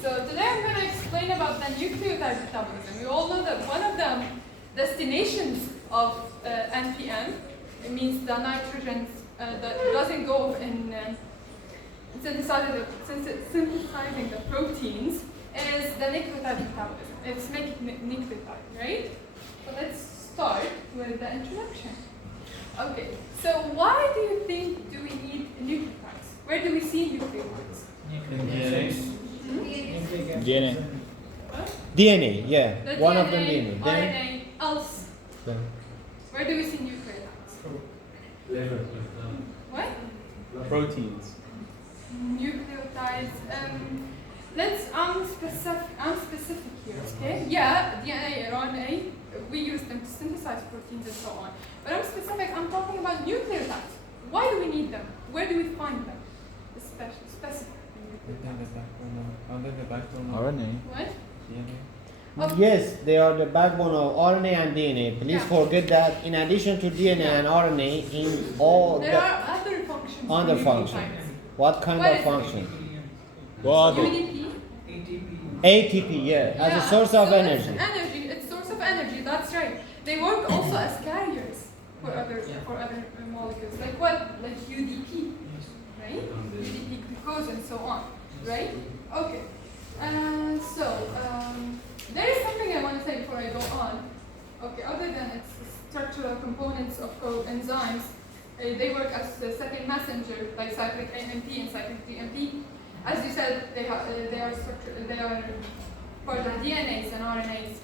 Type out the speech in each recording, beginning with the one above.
So today I'm going to explain about the nucleotide metabolism. You all know that one of the destinations of NPN, it means the nitrogen that doesn't go in synthesizing the proteins, is the nucleotide metabolism. It's making nucleotide, right? So let's start with the introduction. Okay, so why do you think do we need nucleotides? Where do we see nucleotides? DNA. What? DNA, yeah. The One DNA, of them DNA. Then RNA, else. Where do we see nucleotides? What? Proteins. Nucleotides. Let's specific here, okay? Yeah, DNA, RNA, we use them to synthesize proteins and so on. But I'm specific, I'm talking about nucleotides. Why do we need them? Where do we find them? Specific. Under the backbone RNA. What? DNA. Yes, they are the backbone of RNA and DNA. Please forget that in addition to DNA and RNA, in all There are other functions. other for function. nucleotides. What kind What of is function? UDP? ATP, yeah, as a source of energy. It's energy. It's source of energy. That's right. They work also as carriers for other molecules. Like what? Like UDP, right? UDP glucose and so on, right? Okay. There is something I want to say before I go on. Okay. Other than its structural components of coenzymes, they work as the second messenger, like cyclic AMP and cyclic DMP. As you said, they are part of DNAs and RNAs,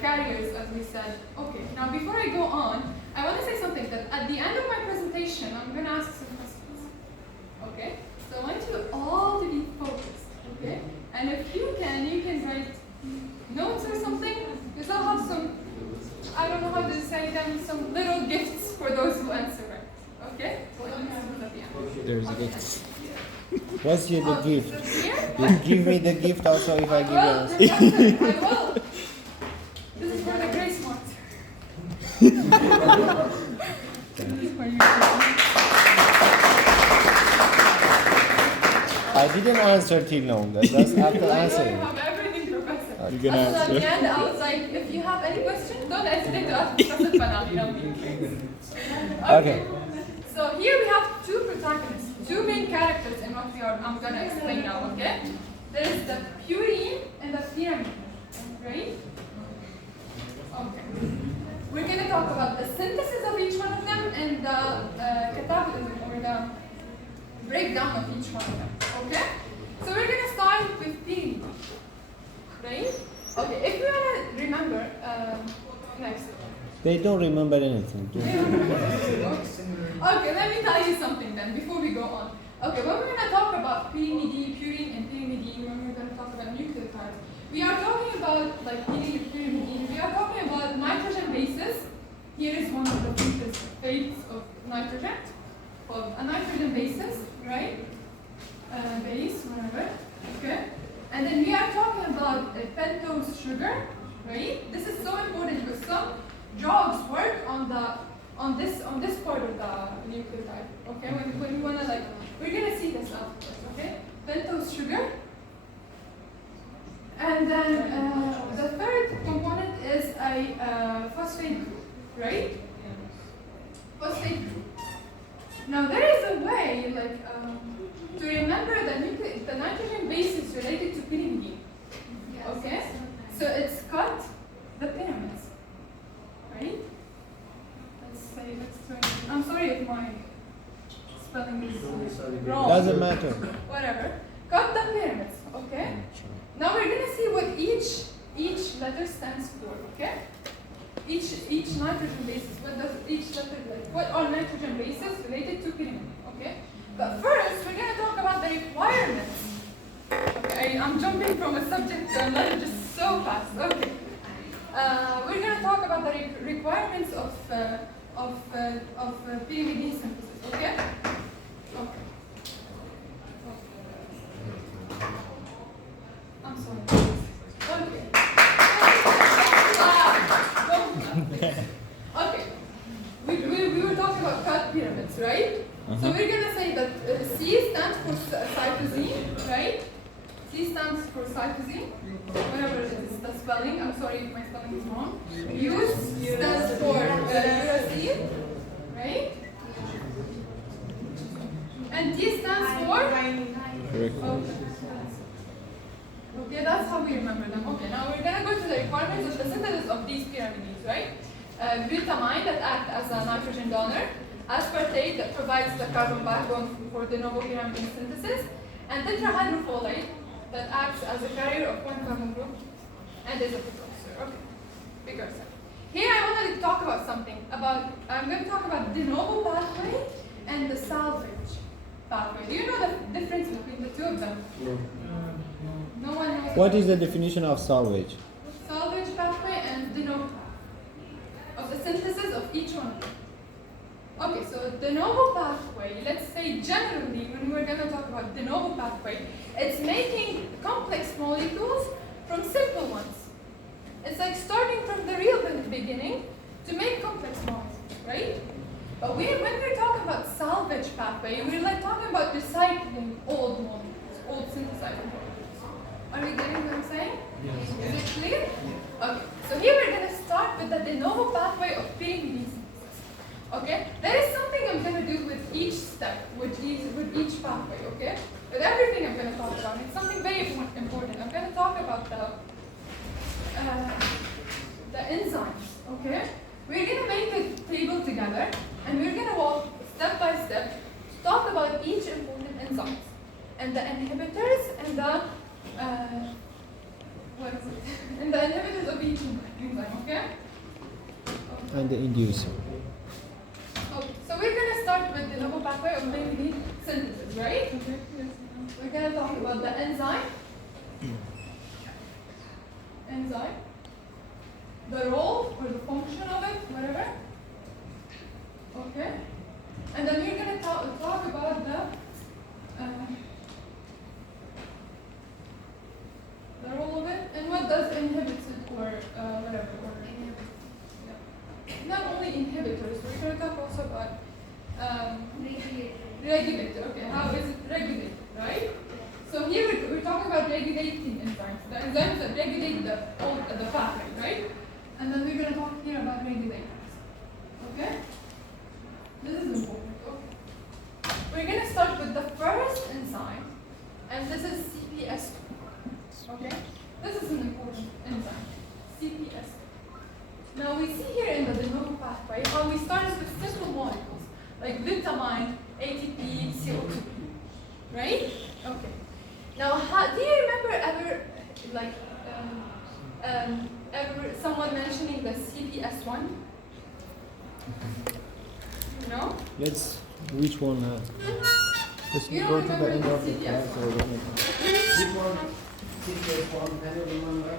carriers, as we said. Okay, now before I go on, I want to say something that at the end of my presentation, I'm going to ask some questions. Okay? So I want you all to be focused, okay? And if you can write notes or something, because I'll have some, I don't know how to say them, some little gifts for those who answer right. Okay? So at the end. There's a gift. What's your the gift? Here? You give me the gift also if I give you answer. I will. This is for the Grace Mark. I didn't answer till now. That's after answering. I have everything, Professor. You can At answer. the end, I was like, if you have any questions, don't hesitate to ask Professor Fanal. Okay. So here we have two protagonists, two main characters in what I'm going to explain now, okay? There is the purine and the pyrimidine, right? Okay. We're going to talk about the synthesis of each one of them and the catabolism or the breakdown of each one of them, okay? So we're going to start with pyrimidine, right? Okay, if you want to remember, next. They don't remember anything. Okay, let me tell you something then before we go on. Okay, when we're going to talk about pyrimidine, purine, and pyrimidine, when we're going to talk about nucleotides, we are talking about like pyrimidine. We are talking about nitrogen bases. Here is one of the bases of nitrogen, called a nitrogen basis, right? Base, whatever. Okay. And then we are talking about a pentose sugar, right? This is so important because some drugs work on this part of the nucleotide. Okay, when we wanna we're gonna see this afterwards. Okay, pentose sugar, and then the third component is a phosphate group, right? Phosphate group. Now there is a way to remember the nitrogen base is related to pyrimidine. Yes. Okay, so it's cut the pyramids, right? I'm sorry if my spelling is wrong. Doesn't matter. Whatever. Cut the pyramids, okay? Now we're gonna see what each letter stands for, okay? Each nitrogen basis. What does each letter like? What are nitrogen bases related to pyrimidine? Okay? But first we're gonna talk about the requirements. Okay, I'm jumping from a subject to another just so fast. Okay. We're gonna talk about the requirements of pyrimidine synthesis, okay? Okay. I'm sorry. Okay. Okay. We were talking about cut pyramids, right? So we're gonna say that C stands for cytosine, right? C stands for cytosine, whatever it is, the spelling. I'm sorry if my spelling is wrong. U stands for uracil, right? And T stands for? Okay, that's how we remember them. Okay, now we're gonna go to the requirements of the synthesis of these pyramides, right? Glutamine that acts as a nitrogen donor, aspartate that provides the carbon backbone for de novo pyrimidine synthesis, and tetrahydrofolate that acts as a carrier of one carbon group and is a precursor. Okay, precursor. Here I wanted to talk about something about, I'm going to talk about de novo pathway and the salvage pathway. Do you know the difference between the two of them? No one knows. What is the definition of salvage? Salvage pathway and de novo pathway of the synthesis of each one of them. Okay, so de novo pathway, let's say generally when we're going to talk about de novo pathway, it's making complex molecules from simple ones. It's like starting from the real beginning to make complex molecules, right? But when we're talking about salvage pathway, we're like talking about recycling old molecules, old synthesized molecules. Are you getting what I'm saying? Yes. Is it clear? Yeah. Okay, so here we're going to start with the de novo pathway of pyrimidine synthesis. Okay, there is something I'm going to do with each step, with each pathway, okay? With everything I'm going to talk about, it's something very important. I'm going to talk about the enzymes, okay? We're going to make a table together, and we're going to walk step by step to talk about each important enzymes, and the inhibitors, and the, what is it? And the inhibitors of each enzyme, okay? And the inducer. Okay, so we're going to start with the novo pathway of pyrimidine synthesis, right? Okay. Yes. We're going to talk about the enzyme, the role or the function of it, whatever. Okay, and then we're going to talk about the role of it and what does inhibits it or whatever. Not only inhibitors, we're going to talk also about regulator. Okay, how is it regulated, right? So here we're talking about regulating enzymes, the enzymes that regulate the pathway, right? And then we're going to talk here about regulators. Okay? This is important. Okay. We're going to start with the first enzyme, and this is CPS2. Okay? This is an important enzyme, CPS2. Now we see here in the de novo pathway how we started with simple molecules like glutamine, ATP, CO2, right? Okay. Now, do you remember ever, like, ever someone mentioning the CPS1? No? Let's, which one? Let's You go don't to the end remember of the CPS1? class. Which one? CPS1, can you remember?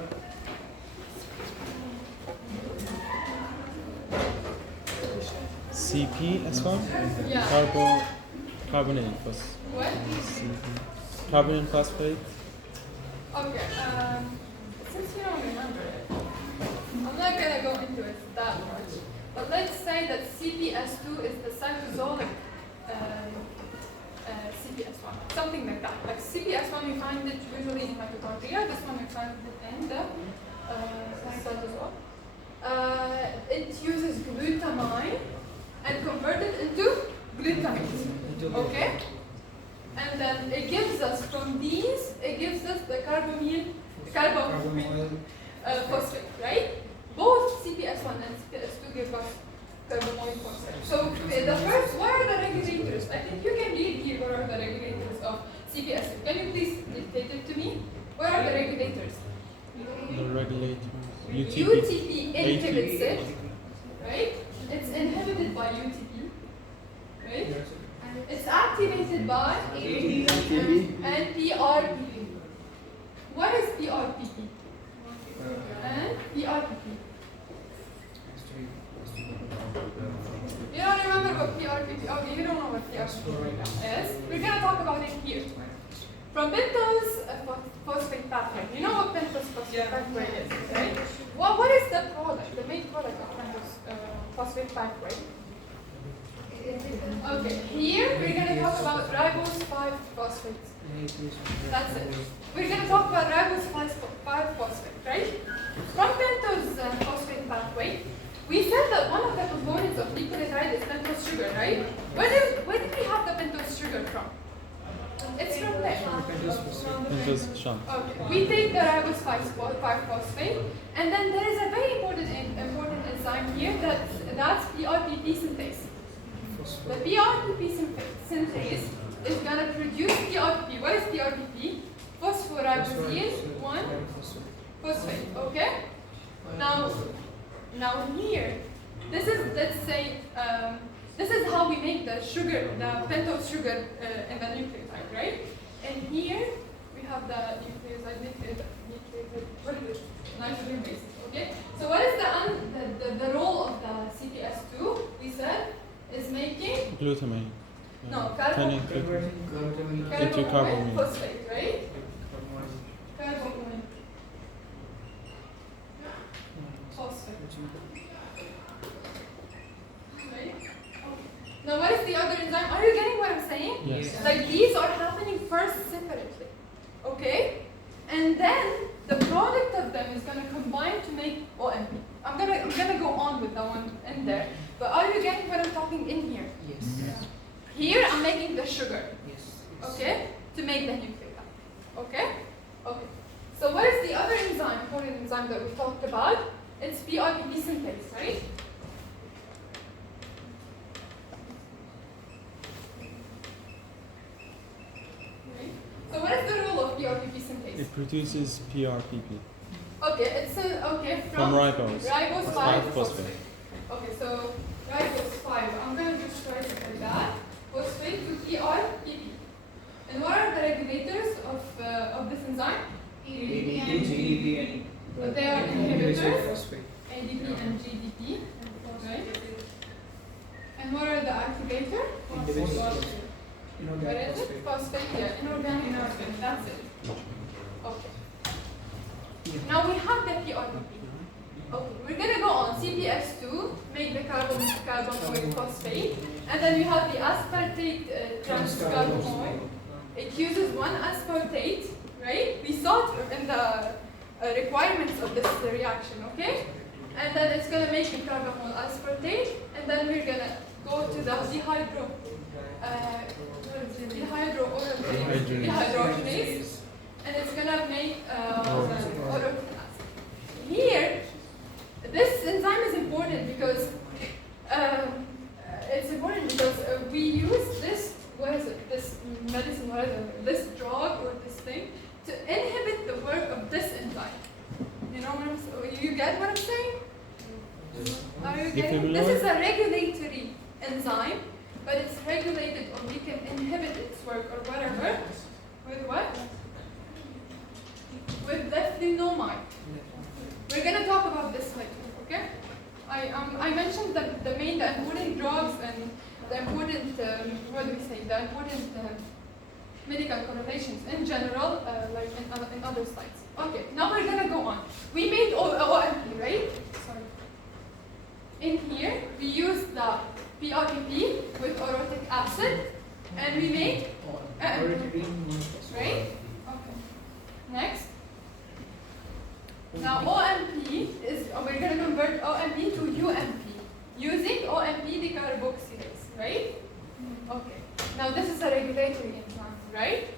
CPS1? Yeah. Carbonate phosphate. What? Carbonate phosphate. Okay. Since you don't remember it, I'm not gonna go into it that much. But let's say that CPS2 is the cytosolic CPS1, something like that. Like CPS1, we find it usually in mitochondria. This one we find it in the cytosol. It uses glutamine and converts it into glutamate. Okay? And then it gives us from these, it gives us the carbamyl phosphate, right? Both CPS1 and CPS2 give us carbamoyl phosphate. So the first, what are the regulators? I think you can read here what are the regulators of CPS2. Can you please dictate it to me? What are the regulators? The regulators. UTP inhibits it, right? It's inhibited by UTP, right? It's activated by and PRPP. What is PRPP? And PRPP. You don't remember what PRPP? Okay, you don't know what PRPP is. We're gonna talk about it here. From pentose phosphate pathway. You know what pentose phosphate pathway is, right? Well, what is the product, the main product of pentose phosphate pathway? Okay, here we're going to talk about ribose 5 phosphates. That's it. We're going to talk about ribose 5 phosphate, right? From pentose phosphate pathway, we said that one of the components of nucleotide is pentose sugar, right? Where did we have the pentose sugar from? It's from there. Pentose shunt. Okay. We take the ribose 5 phosphate, and then there is a very important enzyme here that's PRPP synthase. The PRPP synthase is going to produce PRPP. What is PRPP? Phosphoribosine 1 phosphate. Okay. Now here, this is, let's say, this is how we make the sugar, the pentose sugar in the nucleotide, right? And here we have the nucleotide, what is it? Nitrogen bases. Okay. So what is the role of the CPS2? We said is making Glutamate. no Turning into carbamide. phosphate, right? Carbamide. Phosphate. Right? Now what is the other enzyme? Are you getting what I'm saying? Yes. Like these are happening first separately. Okay? And then the product of them is gonna combine to make OMP. I'm gonna go on with that one in there. But are you getting what I'm talking in here? Yes. Here I'm making the sugar. Yes. Okay? To make the nucleotide. Okay? Okay. So what is the other enzyme, important enzyme that we talked about? It's PRPP synthase, right? So what is the role of PRPP synthase? It produces PRPP Okay, it's okay from ribose. ribose 5 5 phosphate. phosphate. Okay, so ribose 5. I'm going to just write it like that. Phosphate to PRPP. And what are the regulators of this enzyme? ADP. They are inhibitors, ADP and GDP. Right? And what are the activators? What is it? Phosphate, yeah, inorganic phosphate. That's it. Okay. Now we have the PRPP. Okay, we're gonna go on CPS2, make the carbonoid phosphate, and then we have the aspartate transcarbonoid. It uses one aspartate, right? We saw it in the requirements of this reaction, okay? And then it's gonna make the carbonyl aspartate, and then we're gonna go to the dehydrogenase, and it's gonna make orotic acid. Here, this enzyme is important because we use this, what is it, this medicine, whatever, this drug or this thing, to inhibit the work of this enzyme. You know what I'm saying? You get what I'm saying? Are you getting? This is a regulatory enzyme, but it's regulated, or we can inhibit its work or whatever. With what? With leflunomide. We're gonna talk about this later, okay? I mentioned the important drugs and the important what do we say? The important medical correlations in general, like in other slides. Okay, now we're gonna go on. We made OMP, right? Sorry. In here, we use the PRPP with orotic acid, and we made right? Okay. Next. Now OMP is, we're going to convert OMP to UMP using OMP decarboxylase, right? Okay. Now this is a regulatory enzyme, right?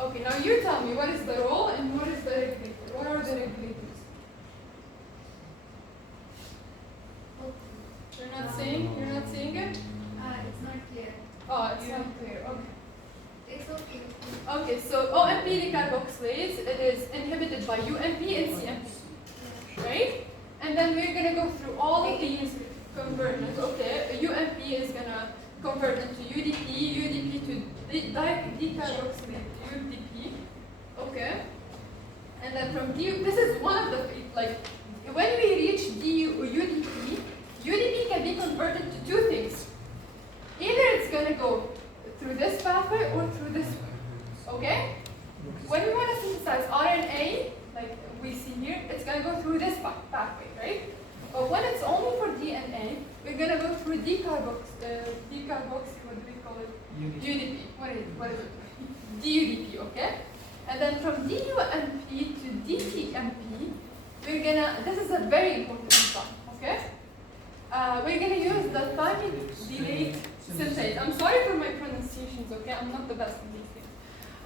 Okay, now you tell me what is the role and what is the regulator? What are the regulators? You're not seeing it? It's not clear. Oh, it's not clear. Okay. It's okay. Okay, so OMP decarboxylase, it is inhibited by UMP and CMP, right? And then we're gonna go through all of these conversions. Okay, UMP is gonna convert into UDP, UDP to decarboxylate, UDP. Okay, and then from this is one of the like when we reach UDP, UDP can be converted to two things. Either it's gonna go through this pathway or through this one. Okay? When we want to synthesize RNA, like we see here, it's going to go through this pathway, right? But when it's only for DNA, we're gonna go through decarbox, what do we call it? UDP. What is it? DUDP, okay? And then from DUMP to DTMP, we're gonna, this is a very important enzyme, okay? We're gonna use the timing delayed synthase. I'm sorry for my pronunciations, okay? I'm not the best in these things.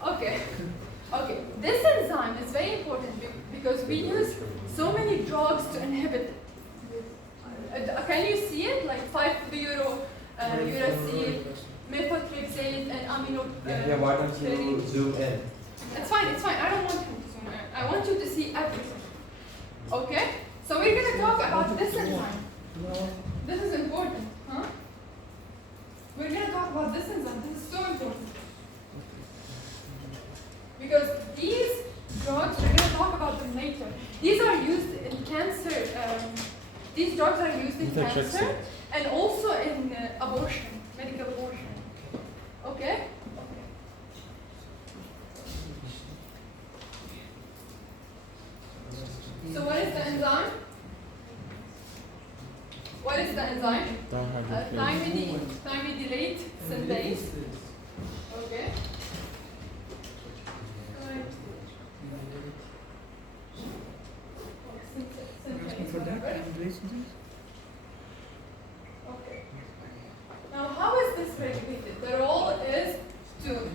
Okay. Okay, this enzyme is very important because we use so many drugs to inhibit it. Can you see it? Like 5-fluorouracil, methotrexate, and amino. Yeah, why don't you zoom in? It's fine, I don't want you to zoom in. I want you to see everything. Okay? So we're going to talk about this enzyme. This is important, huh? We're going to talk about this enzyme. This is so important. Because these drugs, we're going to talk about them later. These are used in cancer. These drugs are used in cancer and also in abortion, medical abortion. Okay? So what is the enzyme? What is the enzyme? Timing delayed synthase. Okay. Okay. Now, how is this regulated? The role is to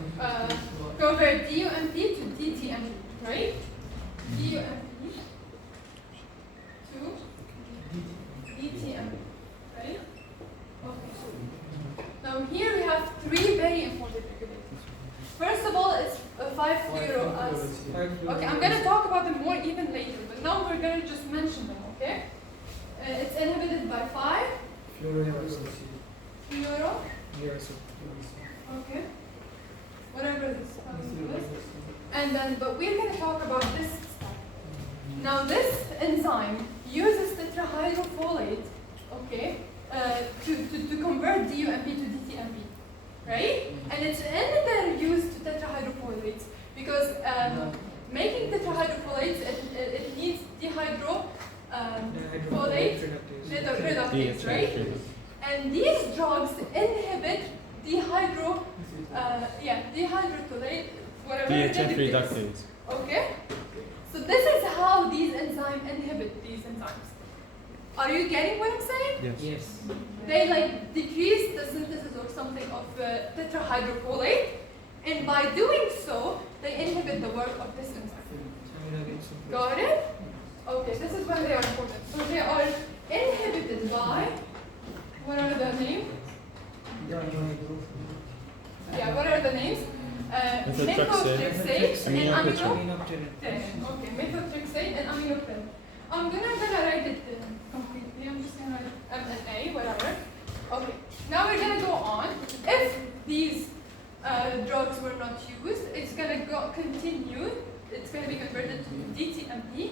convert DUMP to DTMP, right? DUMP to DTMP, right? Okay. Now, here we have three very important regulators. First of all, it's 5-fluorouracil. Okay, I'm going to talk about them more even later, but now we're going to just mention them, okay? It's inhibited by 5-fluorouracil. Okay. Whatever this is. And then, but we're going to talk about this stuff. Now, this enzyme uses tetrahydrofolate, okay, to convert DUMP to DTMP, right? And it's in their use to tetrahydrofolates because making tetrahydrofolates, it needs dihydrofolate reductase, right? And these drugs inhibit dihydrotolate, whatever DHF reductase. Okay? So this is how these enzymes inhibit these enzymes. Are you getting what I'm saying? Yes. They like decrease the synthesis or something of tetrahydrofolate, and by doing so, they inhibit the work of this enzyme. Got it? Okay, this is when they are important. So they are inhibited by, what are the names? Yeah, what are the names? Methotrexate and aminopterin. Okay, methotrexate and aminopterin. I'm gonna write it completely. I'm just gonna write MNA, whatever. Okay, now we're gonna go on. If these drugs were not used, it's gonna continue. It's gonna be converted to DTMP,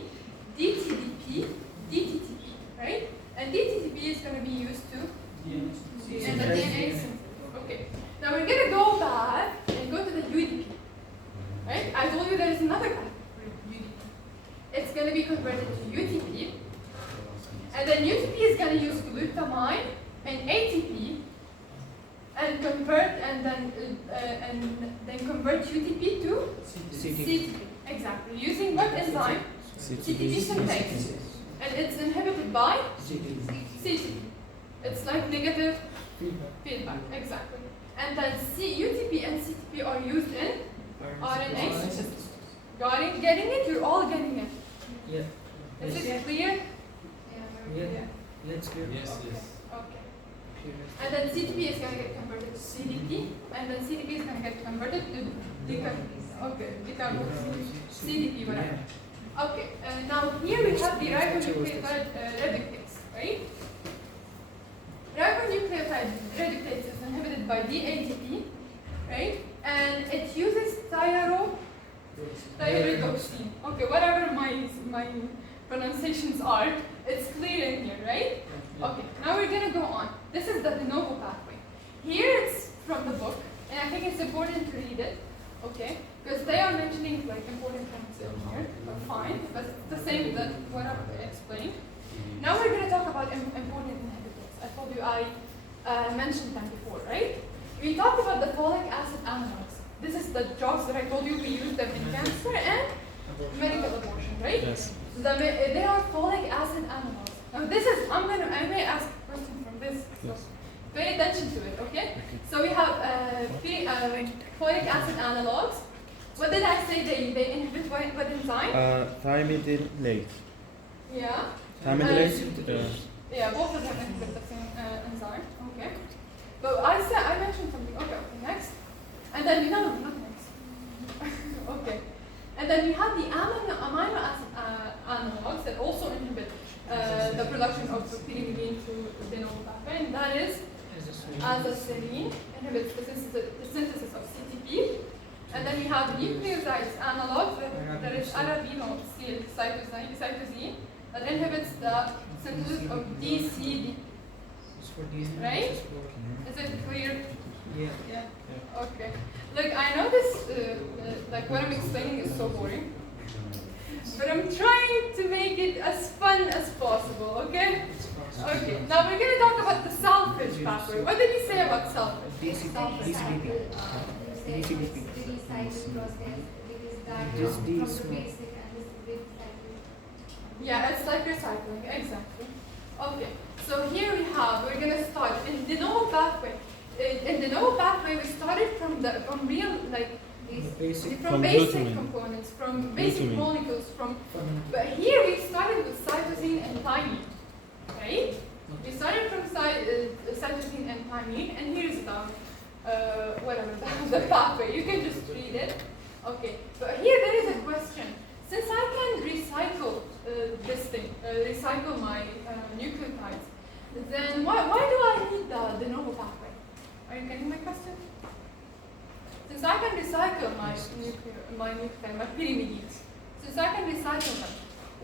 DTDP, DTTP, right? And DTTP is gonna be used to and the DNA synthesis. Okay. Now we're gonna go back and go to the UDP, right? I told you there is another path for UDP. It's gonna be converted to UTP, and then UTP is gonna use glutamine and ATP, and convert convert UTP to CTP. Exactly. Using what enzyme? CTP synthase, and it's inhibited by CTP. It's like negative feedback. Exactly. And then UTP and CTP are used in RNA synthesis. Getting it? You're all getting it. Yeah. Is it clear? Yeah. Let's clear. Yes. Okay. And then CTP is going to get converted to CDP, and then CDP is going to get converted to CDP, whatever. Okay. Now here we have the ribonucleotide reductase, right? Ribonucleotide reductase is inhibited by DATP, right? And it uses thioredoxine. Okay, whatever my pronunciations are, it's clear in here, right? Okay, now we're gonna go on. This is the de novo pathway. Here it's from the book, and I think it's important to read it, okay? Because they are mentioning like important things in here, but fine, but it's the same that what I explained. Now we're gonna talk about important inhibitors. I told you I mentioned them before, right? We talked about the folic acid analogs. This is the drugs that I told you we use them in cancer and medical abortion, right? Yes. They are folic acid analogs. Now this is, I may ask a question from this. So Yes. pay attention to it, okay? So we have folic acid analogs. What did I say they inhibit what enzyme? Thymidylate. Yeah. Thymidylate? Yeah, both of them inhibit the same enzyme. Okay. But I mentioned something. Okay, next. And then no, not next. Okay. And then we have the amino acid analogs that also inhibit the production of pyrimidine through de novo pathway, and that is azacylene inhibits the synthesis of CTP. And then we have nucleosides analogs that is cytosine that inhibits the synthesis of DCD. Right? Is it clear? Yeah. Yeah. Okay. Look, I know this, like what I'm explaining is so boring, but I'm trying to make it as fun as possible. Okay. Okay. Now we're gonna talk about the salvage pathway. What did you say about salvage? DCBP. DCBP. Recycle process because that is from the basic and this is recycling. Yeah, it's like recycling, exactly. Okay, so here we're gonna start in de novo pathway. In de novo pathway, we started from real, like, Basic. from From basic glutamine. components, from basic Glutamine. molecules, but here we started with cytosine and thymine, right? We started from cytosine and thymine, and here's the, the pathway. You can just read it. Okay, but here there is a question. Since I can recycle recycle my nucleotides, then why do I need the de novo pathway? Are you getting my question? Since I can recycle my nucleotide, my pyrimidines, since I can recycle them,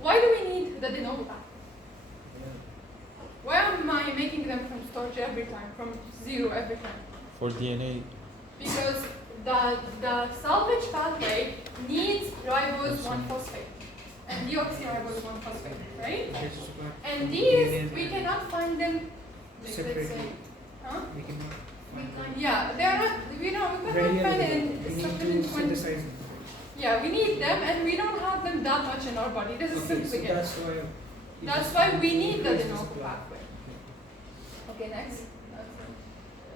why do we need the de novo pathway? Why am I making them from starch every time, from zero every time? For DNA. Because the salvage pathway needs ribose 1-phosphate and deoxyribose 1-phosphate, right? And these, we cannot find them, like, let's say, Separately. huh? We can Yeah, they are not, we cannot find it in we need supplement to 20. synthesize them. Yeah, we need them and we don't have them that much in our body. This is Okay, so significant. that's That's why we need the de increase novo supply. pathway. Okay, next.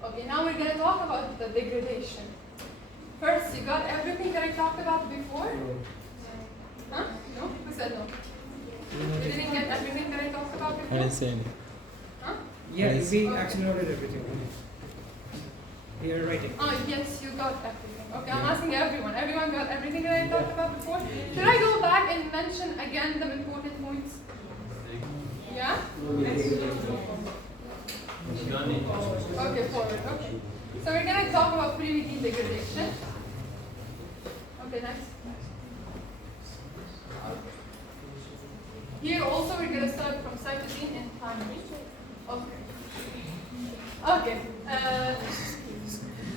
Okay, now we're going to talk about the degradation. First, you got everything that I talked about before? Huh? No? Who said no? You didn't get everything that I talked about I before? didn't say anything. Huh? Yeah, Yes. we actually noted everything. We are writing. Oh, yes, you got everything. Okay, I'm asking everyone. Everyone got everything that I talked about before? Should I go back and mention again the important points? Yeah? Okay, forward. Okay. So we're going to talk about pyrimidine degradation. Okay, next. Okay. Here also we're going to start from cytosine and thymine. Okay. Okay.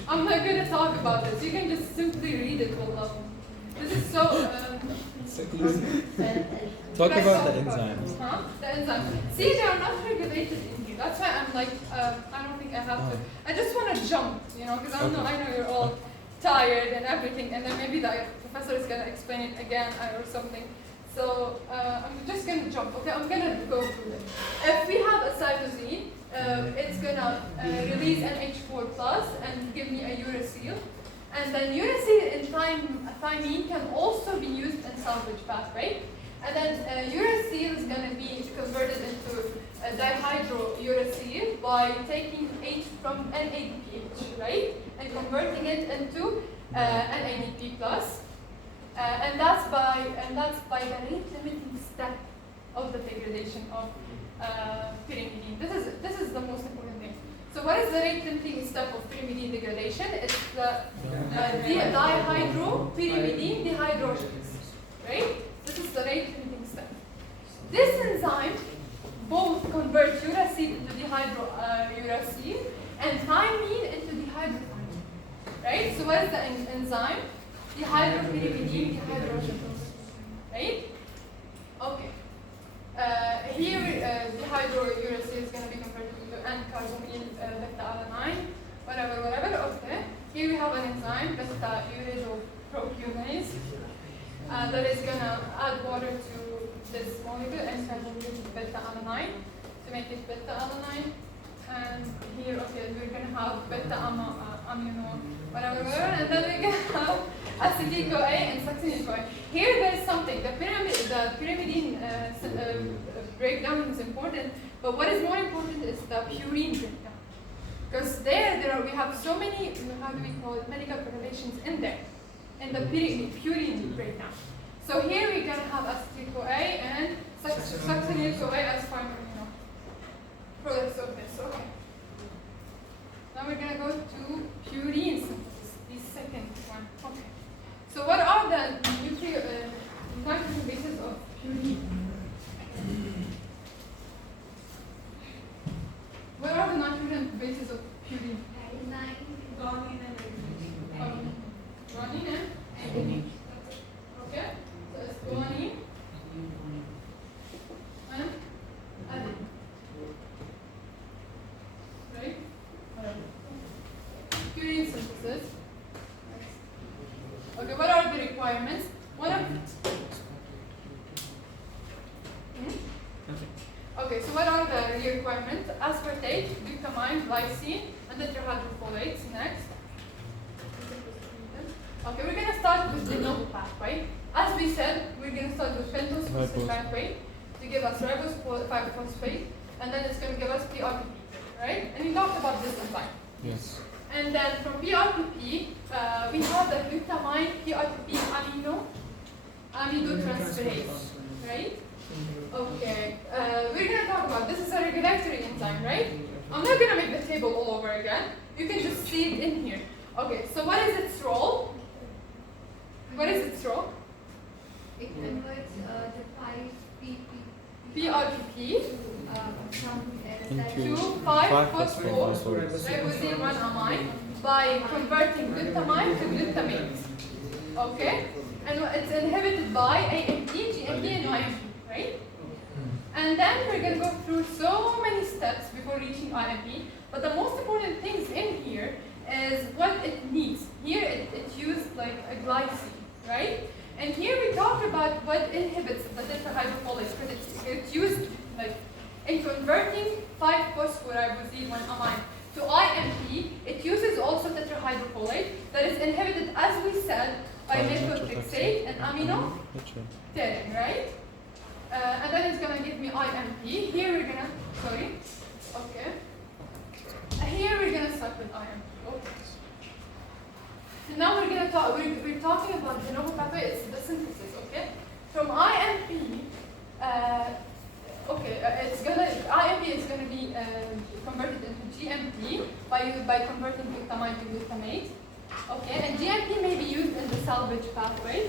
I'm not going to talk about this. You can just simply read it all out. This is so... Talk Should I about the talk enzymes. Huh? The enzymes. See, they are not regulated in here. That's why I'm like, I don't think I have to. I just want to jump, because I know you're all tired and everything, and then maybe the professor is going to explain it again or something. So I'm just going to jump. Okay, I'm going to go through it. If we have a cytosine, it's going to release NH4 plus and give me a uracil. And then uracil and thymine can also be used in salvage pathway. And then uracil is going to be converted into dihydrouracil by taking H from NADPH, right? And converting it into NADP plus. And that's by the rate limiting step of the degradation of pyrimidine. This is the most important thing. So what is the rate limiting step of pyrimidine degradation? It's the dihydropyrimidine dehydrogenase, right? This is the rate limiting step. This enzyme both converts uracil into dehydrouracil and thymine into dehydrothymine, right? So what is the enzyme? Dehydropyrimidine dehydrogenase, right? Okay. Here dehydrouracil is going to be converted into that is gonna add water to this molecule and convert it to beta alanine to make it beta alanine. And here, okay, we're gonna have beta amino, whatever, and then we're gonna have acetyl-CoA and succinyl-CoA. Here, there's something. The pyrimidine breakdown is important, but what is more important is the purine breakdown, because we have so many, how do we call it, medical correlations in there, in the purine breakdown. So here we're gonna have acetyl-CoA and succinyl-CoA as final products of this. Okay. Now we're gonna go to purine synthesis, the second one. Okay. So what are the nitrogen bases of purine? What are the nitrogen bases of purine? Guanine and adenine. Okay. So it's guanine and adenine. Right? Purine synthesis. Okay, what are the requirements? One of Okay, so what are the requirements? Aspartate, glutamine, glycine, and the tetrahydrofollates next. Okay, we're gonna start with the noble pathway. As we said, we're gonna start with pentose pathway to give us ribose 5-phosphate, and then it's gonna give us PRPP. Right? And we talked about this enzyme. Yes. And then from PRPP, we have the glutamine PRPP amidotransferase. Right? Okay. We're going to talk about this is a regulatory enzyme, right? I'm not going to make the table all over again. You can just see it in here. Okay, so what is its role? What is its role? It converts the 5-PP PRPP to 5-phosphoribosine 1-amine by converting glutamine to glutamate. Okay? And it's inhibited by AMP, GMP, and IMP, right? And then we're going to go through so many steps before reaching IMP. But the most important things in here is what it needs. Here it used like a glycine, right? And here we talked about what inhibits the tetrahydrofollates, because it's used like in converting 5-phosphoribosine 1-amine to IMP. It uses also tetrahydrofolate that is inhibited, as we said, by methotrexate and aminopterin, right? And then it's gonna give me IMP. Here we're gonna, okay. Here we're gonna start with IMP. Okay. And now we're gonna talk. We're talking about the noble pathway. It's the synthesis, okay? From IMP, IMP is gonna be converted into GMP by converting glutamine to glutamate. Okay, and GMP may be used in the salvage pathway.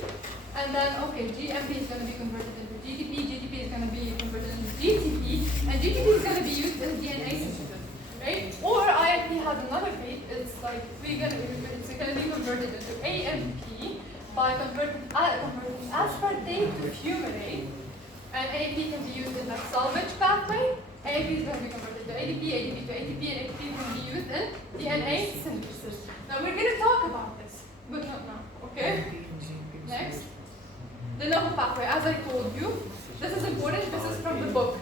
And then, GMP is going to be converted into GTP, GTP is going to be converted into GTP, and GTP is going to be used in DNA synthesis, right? Or IMP has another fate, it's like, it's going to be converted into AMP by converting aspartate to fumarate, and AMP can be used in the salvage pathway. AMP is going to be converted to ADP, ADP to ATP, and ATP can be used in DNA synthesis. Now we're going to talk about this, but not now, okay? Next. The noble pathway, as I told you, this is important, this is from the book,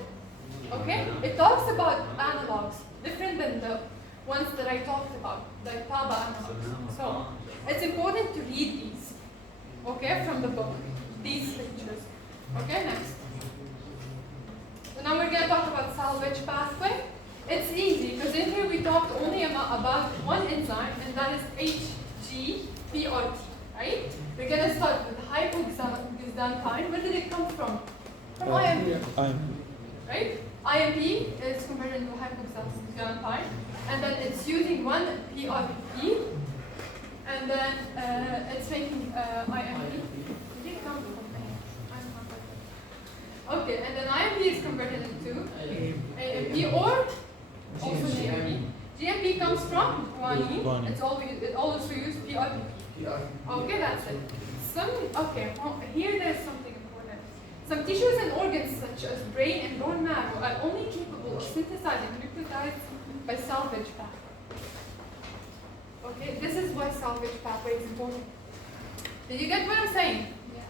okay? It talks about analogs, different than the ones that I talked about, like PABA analogs. So, it's important to read these, okay, from the book, these pictures. Okay, next. So now we're going to talk about salvage pathway. It's easy, because in here we talked only about one enzyme, and that is HGPRT, right? We're going to start with hypoxanthine. Where did it come from? From IMP. Right? IMP is converted into hypoxanthine, and then it's using one PRP, and then it's making IMP. Did it come from? Okay, and then IMP is converted into AMP or also GMP. GMP comes from guanine. It also uses PRP. Okay, that's it. Here there's something important. Some tissues and organs such as brain and bone marrow are only capable of synthesizing nucleotides by salvage pathway. Okay, this is why salvage pathway is important. Did you get what I'm saying? Yeah.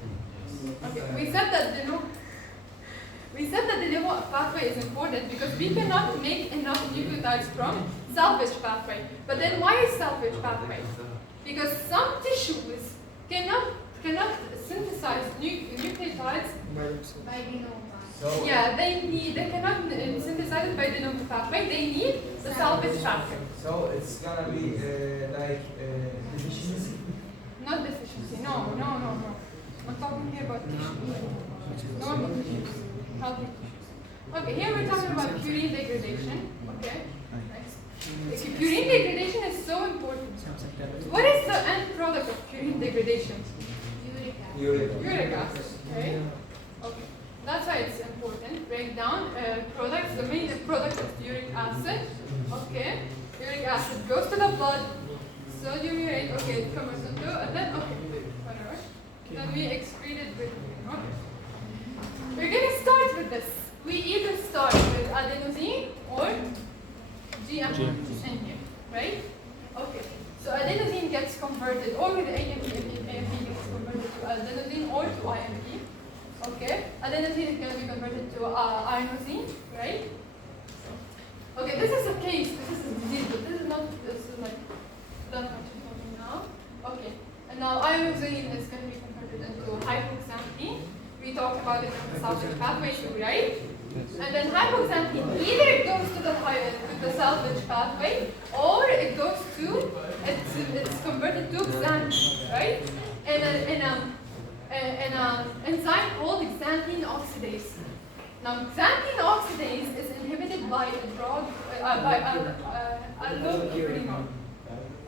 Okay, we said that the de novo pathway is important because we cannot make enough nucleotides from salvage pathway. But then why is salvage pathway? Because some tissues cannot synthesize nucleotides. By de novo. So Yeah, they cannot synthesize it by de novo pathway. They need the salvage pathway. So it's gonna be like deficiency. Not deficiency. No. I'm talking here about tissues. Normal tissues. Healthy tissues. Okay, here we're talking about purine degradation. Okay. Next. Purine degradation is so important. What is the end product of purine degradation? Uric acid. Okay. Okay. That's why it's important. Break down products. The main product is uric acid. Okay. Uric acid goes to the blood. Sodium urate. Okay, it converts into, and then whatever. Then we excrete it with urine. Okay. We're gonna start with this. We either start with adenosine or GMP in here, right? Okay. So adenosine gets converted, or with AMP gets converted to adenosine or to IMP. Okay. Adenosine is going to be converted to inosine, right? Okay, this is a case, this is a disease, but this is like that much important now. Okay. And now inosine is going to be converted into hypoxanthine. We talked about it in the salvage pathway too, right? And then hypoxanthine either it goes to the salvage pathway or it goes to it's converted to xanthine, right? And an enzyme called xanthine oxidase. Now xanthine oxidase is inhibited by a drug by allopurinol.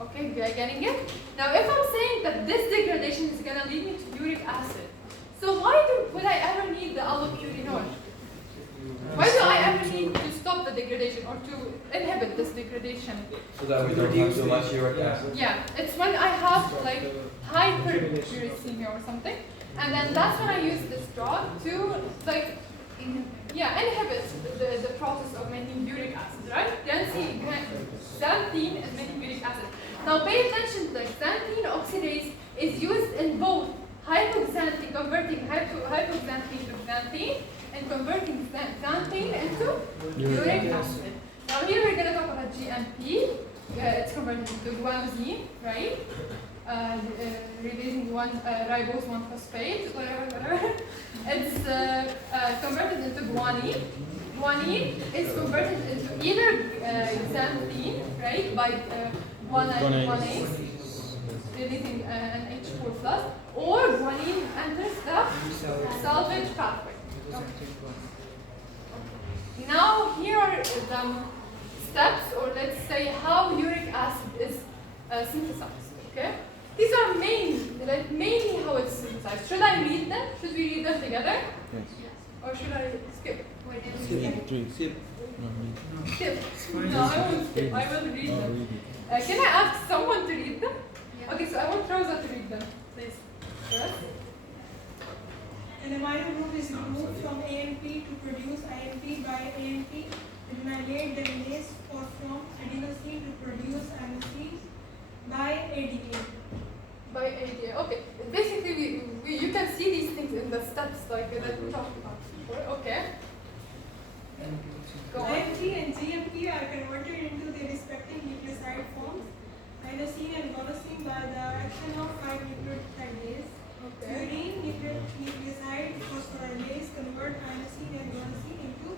Okay, we are getting it. Now if I'm saying that this degradation is gonna lead me to uric acid, so why would I ever need the allopurinol? Why do I ever need to stop the degradation or to inhibit this degradation? So that we don't have too much uric acid. Yeah, it's when I have like hyperuricemia or something, and then that's when I use this drug to like inhibit the process of making uric acid, right? Xanthine is making uric acid. Now pay attention to xanthine oxidase is used in both hypoxanthine, converting hypoxanthine to xanthine, and converting xanthine into uric acid. Now here we're going to talk about GMP. It's converted into guanosine, right? Releasing ribose 1-phosphate, whatever. It's converted into guanine. Guanine is converted into either xanthine, right, by guanase, releasing an H4 plus, or guanine enters the salvage pathway. Okay. Now here are the steps, or let's say how uric acid is synthesized. Okay, these are mainly how it's synthesized. Should I read them? Should we read them together? Yes. Or should I skip? Skip. Skip. No, I won't skip. I will read them. Can I ask someone to read them? Yeah. Okay, so I want Rosa to read them, please. Yes? An amino group is removed from AMP to produce IMP by AMP. Annihilate the base or from adenosine to produce inosine by ADA. By ADA. Okay. Basically, you can see these things in the steps like that we talked about before. Okay. Go on. IMP and GMP are converted into their respective nucleoside forms. Inosine and guanosine by the action of 5-nucleotidase. Okay. Purine nucleoside phosphorylase convert inosine and guanosine into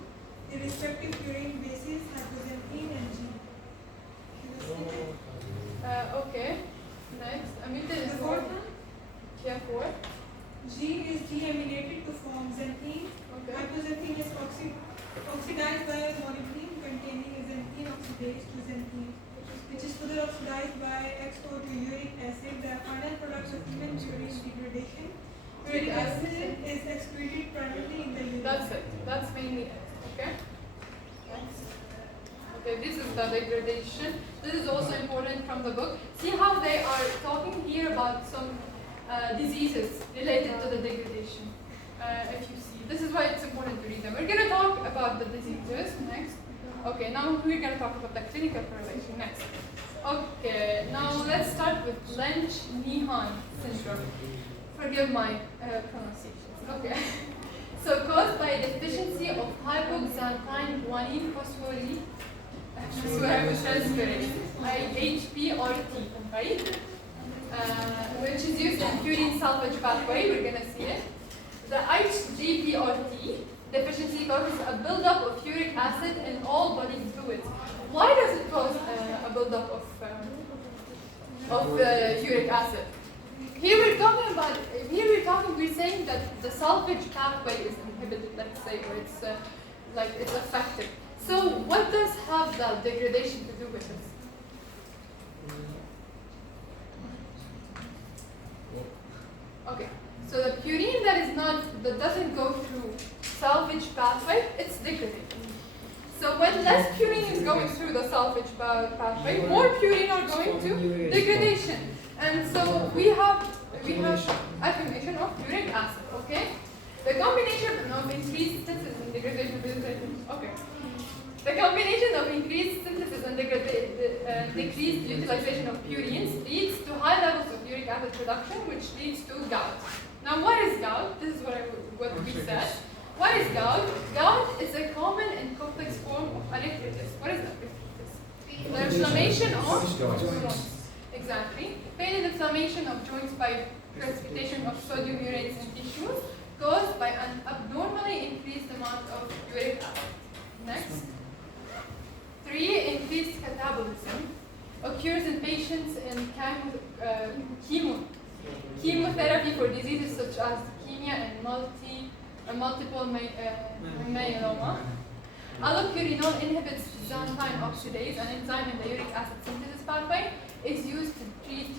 their respective purine bases hypoxanthine and G. Okay. Next. Amita is The four. fourth one, Yeah, 4. G is deaminated to form xanthine. Okay. Hypoxanthine is oxidized by a molecule containing xanthine oxidase to xanthine, which is further oxidized by XO to uric acid. The final product of human purine degradation. Uric acid is excreted primarily in the urine. That's it. That's mainly it. Okay. Next. Okay, this is the degradation. This is also important from the book. See how they are talking here about some diseases related to the degradation. If you see, this is why it's important to read them. We're going to talk about the diseases next. Okay, now we're going to talk about the clinical correlation next. Okay, now let's start with Lynch-Meehan syndrome. Forgive my pronunciations. Okay. So caused by deficiency of hypoxanthine guanine phosphorylate IHPRT, right? Which is used in purine salvage pathway. We're gonna see it. The IHGPRT deficiency causes a buildup of uric acid in all body fluids. Why does it cause a buildup of uric acid? We're saying that the salvage pathway is inhibited, let's say, or it's affected. So what does have the degradation to do with this? Okay, so the purine that doesn't go through salvage pathway, it's degraded. So when less purine is going through the salvage pathway, more purine are going to degradation. And so we have accumulation of uric acid, okay? The combination of increased synthesis and degradation, okay. The combination of increased synthesis and decreased utilization of purines leads to high levels of uric acid production, which leads to gout. Now, what is gout? This is what we said. What is gout? Gout is a common and complex form of arthritis. What is arthritis? The inflammation of joints. Exactly. Pain and inflammation of joints by precipitation of sodium urates in tissues caused by an abnormally increased amount of uric acid. Next. 3. Increased catabolism occurs in patients in chemotherapy for diseases such as leukemia and multiple myeloma. Allopurinol inhibits xanthine oxidase, an enzyme in the uric acid synthesis pathway, is used to treat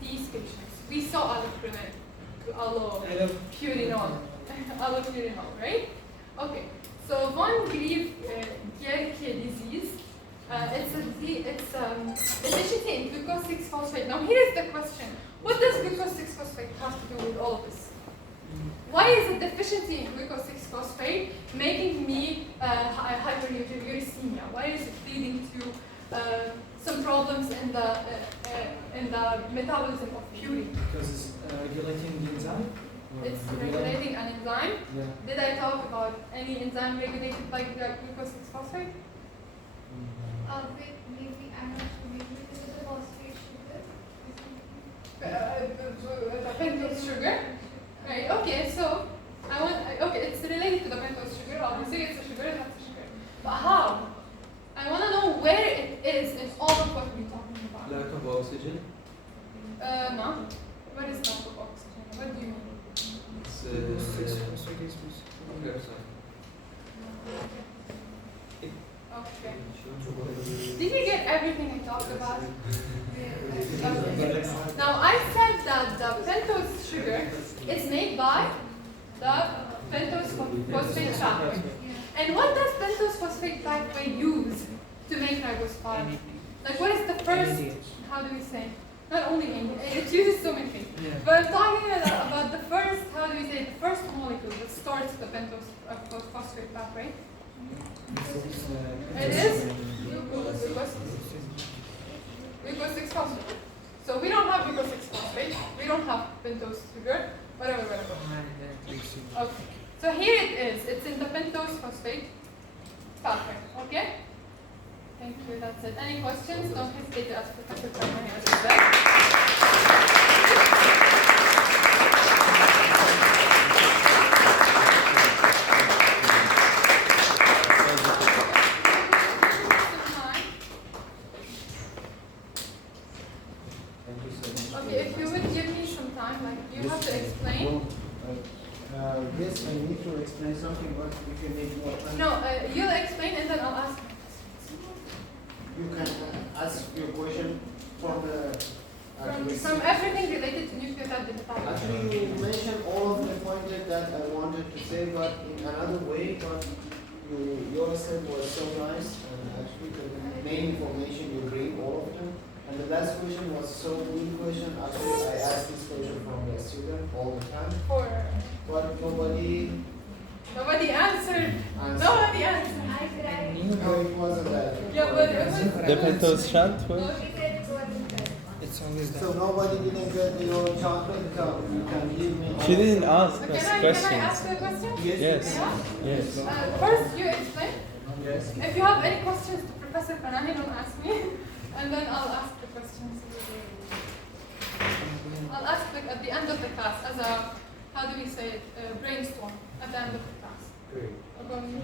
these patients. We saw allopurinol, right? Okay. So von Gierke disease, it's deficiency in glucose 6-phosphate. Now here is the question: what does glucose 6-phosphate have to do with all of this? Why is a deficiency in glucose 6-phosphate making me hyperuricemia? Why is it leading to some problems in the metabolism of purine? Because it's regulating the enzyme? It's regulating an enzyme. Yeah. Did I talk about any enzyme regulated by glucose 6-phosphate? Maybe, I'm not sure, maybe because of the phosphate sugar. The pentose sugar. Right, okay, so it's related to the pentose sugar. Obviously, it's a sugar, that's a sugar. But how? I want to know where it is in all of what we're talking about. Lack of oxygen. No. Where is lack of oxygen? What do you mean? It's Okay. Did you get everything I talked about? Now, I said that the pentose sugar is made by the pentose phosphate pathway. And what does pentose phosphate pathway use to make ribosphine? Like, what is the first, how do we say? Not only it uses so many things. Yeah. But I'm talking about the first, how do we say, the first molecule that starts the pentose phosphate pathway. It is glucose 6-phosphate. So we don't have glucose 6-phosphate. We don't have pentose sugar. Whatever. Okay. So here it is. It's in the pentose phosphate pathway. Okay. Thank you. That's it. Any questions? Don't hesitate to ask Professor Kramer here as well. Okay, if you would give me some time, like you have to explain. Yes, I need to explain something, but if you need more time. No, you'll explain and then I'll ask. You can ask your question from the From everything related to nucleotide metabolism. Actually, you mentioned all of the points that I wanted to say, but in another way. But your said was so nice, and actually the main information you bring all of them. And the last question was so good question. Actually, I asked this question from the student all the time, but nobody answered. Nobody answered. I cried. No, it wasn't that. Yeah, but it was. The pentose shot? No, he said it wasn't that. It's It's always So nobody didn't get your chocolate cup. You can give me. She didn't ask Can us I questions. ask a question? Yes. Yeah? Yes. First, you explain. Yes. If you have any questions to Professor Panahi, don't ask me. And then I'll ask the questions. I'll ask at the end of the class as a, how do we say it, brainstorm at the end of the class. Great. About you.